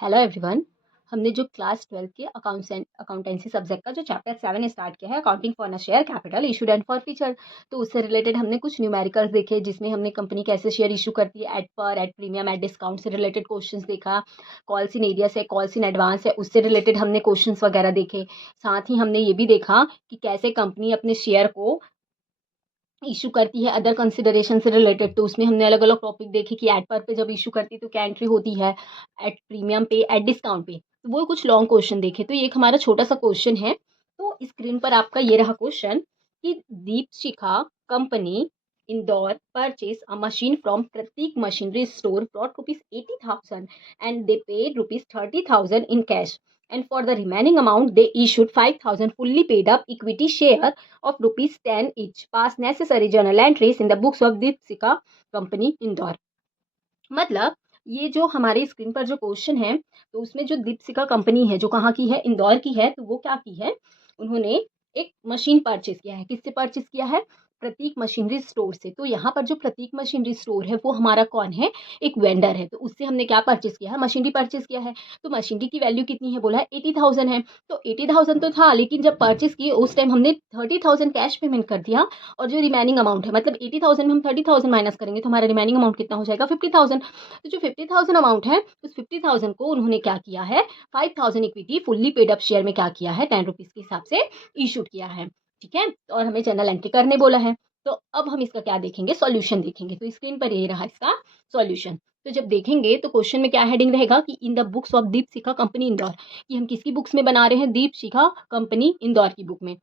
Hello everyone. हमने जो class 12 के अकाउंटेंसी सब्जेक्ट का जो चैप्टर 7 स्टार्ट किया है, अकाउंटिंग फॉर न share capital issued and for future. तो उससे रिलेटेड हमने कुछ न्यूमेरिकल्स देखे, जिसमें हमने कंपनी कैसे शेयर इशू करती है, एट पर, एट प्रीमियम, एट डिस्काउंट से रिलेटेड क्वेश्चंस देखा। कॉल्स इन एरियस है, कॉल्स इन एडवांस है, उससे रिलेटेड हमने क्वेश्चंस वगैरह देखे। साथ ही हमने ये भी देखा कि कैसे कंपनी अपने शेयर को इशू करती है अदर कंसिडरेशन से रिलेटेड। तो उसमें हमने अलग अलग टॉपिक देखे कि एट पर पे जब इशू करती है तो क्या एंट्री होती है, एट प्रीमियम पे, एट डिस्काउंट पे। तो वो कुछ लॉन्ग क्वेश्चन देखे। तो ये एक हमारा छोटा सा क्वेश्चन है। तो स्क्रीन पर आपका ये रहा क्वेश्चन कि Deepshikha company Indore purchase a machine from Prateek machinery store brought ₹80,000 and they paid ₹30,000 in cash, and for the remaining amount they issued 5,000 fully paid up equity share of ₹10 each. Pass necessary journal entries in the books of Deepsika Company Indore. मतलब ये जो हमारे screen पर जो question है, तो उसमें जो दीपशिका कंपनी है जो कहाँ की है, इंदौर की है। तो वो क्या की है, उन्होंने एक मशीन परचेज किया है। किससे परचेज किया है? प्रतीक मशीनरी स्टोर से। तो यहाँ पर जो प्रतीक मशीनरी स्टोर है वो हमारा कौन है? एक वेंडर है। तो उससे हमने क्या परचेज किया है? मशीनरी परचेज किया है। तो मशीनरी की वैल्यू कितनी है? बोला है 80,000 है। तो 80,000 तो था, लेकिन जब परचेज किए उस टाइम हमने 30,000 कैश पेमेंट कर दिया। और जो रिमेनिंग अमाउंट है, मतलब 80,000 में हम 30,000 माइनस करेंगे तो हमारा रिमेनिंग अमाउंट कितना हो जाएगा? 50,000। तो जो 50,000 अमाउंट है, उस 50,000 को उन्होंने क्या किया है? 5,000 equity fully paid up share में क्या किया है? 10 रुपीज के हिसाब से इशू किया है। ठीक है, और हमें जर्नल एंट्री करने बोला है। तो अब हम इसका क्या देखेंगे? सॉल्यूशन देखेंगे। तो स्क्रीन पर ये रहा इसका सॉल्यूशन। तो जब देखेंगे तो क्वेश्चन में क्या हेडिंग रहेगा कि in the books of Deepshikha company Indore, कि हम किसकी बुक्स में बना रहे हैं? दीपशिखा कंपनी इंदौर की बुक में।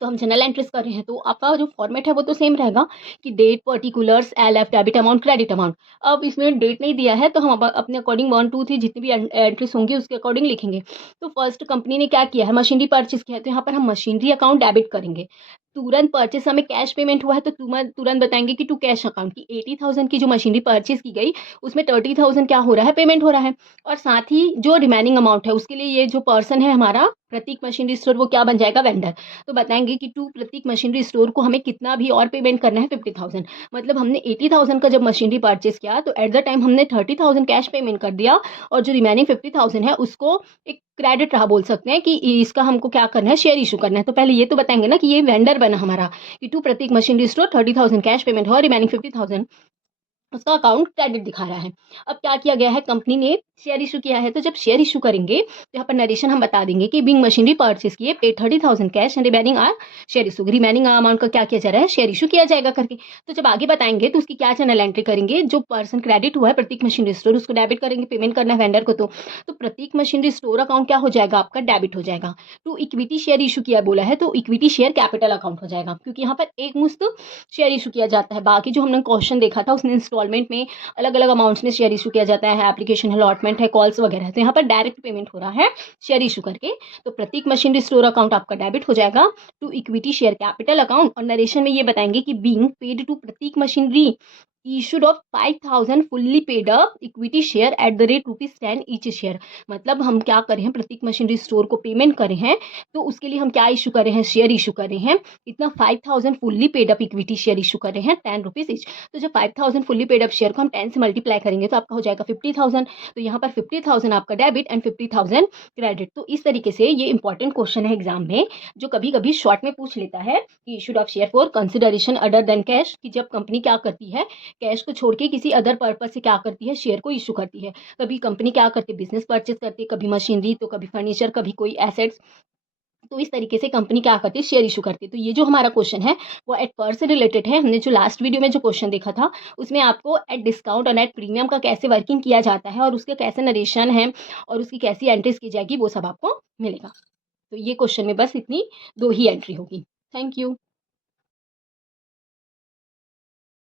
तो हम जनरल एंट्रीज कर रहे हैं, तो आपका जो फॉर्मेट है वो तो सेम रहेगा कि date, particulars, LF, debit amount, credit amount. अब इसमें डेट नहीं दिया है तो हम अपने अकॉर्डिंग 1 2 3 जितनी भी एंट्रीज होंगी उसके अकॉर्डिंग लिखेंगे। तो फर्स्ट कंपनी ने क्या किया है? मशीनरी परचेज किया है, तो यहाँ पर हम मशीनरी अकाउंट डेबिट करेंगे। तुरंत परचेज हमें कैश पेमेंट हुआ है तो तुरंत बताएंगे कि टू कैश अकाउंट की 80,000 की जो मशीनरी परचेज की गई उसमें 30,000 क्या हो रहा है? पेमेंट हो रहा है। और साथ ही जो रिमेनिंग अमाउंट है उसके लिए ये जो पर्सन है हमारा प्रतीक मशीनरी स्टोर, वो क्या बन जाएगा? वेंडर। तो बताएंगे कि टू प्रतीक मशीनरी स्टोर को हमें कितना भी और पेमेंट करना है? 50,000। मतलब हमने 80,000 का जब मशीनरी परचेज किया तो एट द टाइम हमने 30,000 कैश पेमेंट कर दिया। और जो रिमेनिंग 50,000 है उसको एक क्रेडिट रहा, बोल सकते हैं कि इसका हमको क्या करना है? शेयर इशू करना है। तो पहले ये तो बताएंगे ना कि ये वेंडर बना हमारा, कि to Prateek machinery store 30,000 cash payment हो, रिमेनिंग 50,000 उसका अकाउंट क्रेडिट दिखा रहा है। अब क्या किया गया है? कंपनी ने शेयर इशू किया है। तो जब शेयर इशू करेंगे तो यहाँ पर नरेशन हम बता देंगे कि बिंग मशीनरी परचेज किए, pay 30,000 cash and remaining are share issue. Remaining amount का क्या किया जा रहा है? शेयर इशू किया जाएगा करके। तो जब आगे बताएंगे तो उसकी क्या चैनल एंट्री करेंगे? जो पर्सन क्रेडिट हुआ है प्रतीक मशीनरी स्टोर उसको डेबिट करेंगे, पेमेंट करना है वेंडर को। तो प्रतीक मशीनरी स्टोर अकाउंट क्या हो जाएगा? आपका डेबिट हो जाएगा। टू इक्विटी शेयर इशू किया बोला है तो इक्विटी शेयर कैपिटल अकाउंट हो जाएगा, क्योंकि यहाँ पर एक मुश्त शेयर इशू किया जाता है। बाकी जो हमने क्वेश्चन देखा था उसमें इंस्टॉलमेंट में अलग अलग अमाउंट्स में शेयर इशू किया जाता है, एप्लीकेशन अलॉटमेंट है, कॉल्स वगैरह है। तो यहाँ पर डायरेक्ट पेमेंट हो रहा है शेयर इशू करके। तो प्रतीक मशीनरी स्टोर अकाउंट आपका डेबिट हो जाएगा to equity share capital account. और नरेशन में ये बताएंगे कि being paid to Prateek machinery issued of 5,000 fully paid up equity share at the rate ₹10 each share। मतलब हम क्या कर रहे हैं? प्रतीक मशीनरी स्टोर को पेमेंट कर रहे हैं, तो उसके लिए हम क्या इशू कर रहे हैं? शेयर इशू कर रहे हैं। इतना 5,000 fully paid up equity share issue कर रहे हैं, 10 रुपीज इच। तो जब 5,000 फुल्ली पेड अप शेयर को हम 10 से मल्टीप्लाई करेंगे तो आपका हो जाएगा 50,000। तो यहाँ पर 50,000 आपका डेबिट एंड 50,000 क्रेडिट। तो इस तरीके से ये इंपॉर्टेंट क्वेश्चन है एग्जाम में, जो कभी कभी शॉर्ट में पूछ लेता है कि issued of share for consideration other than cash, कि जब कंपनी क्या करती है? कैश को छोड़ के किसी अदर पर्पज से क्या करती है? शेयर को इशू करती है। कभी कंपनी क्या करती है? बिजनेस परचेज करती है, कभी मशीनरी, तो कभी फर्नीचर, कभी कोई एसेट्स। तो इस तरीके से कंपनी क्या करती है? शेयर इशू करती है। तो ये जो हमारा क्वेश्चन है वो एट पर से रिलेटेड है। हमने जो लास्ट वीडियो में जो क्वेश्चन देखा था उसमें आपको एट डिस्काउंट और एट प्रीमियम का कैसे वर्किंग किया जाता है और उसके कैसे नरेशन है और उसकी कैसी एंट्रीज की जाएगी वो सब आपको मिलेगा। तो ये क्वेश्चन में बस इतनी 2 ही एंट्री होगी। Thank you.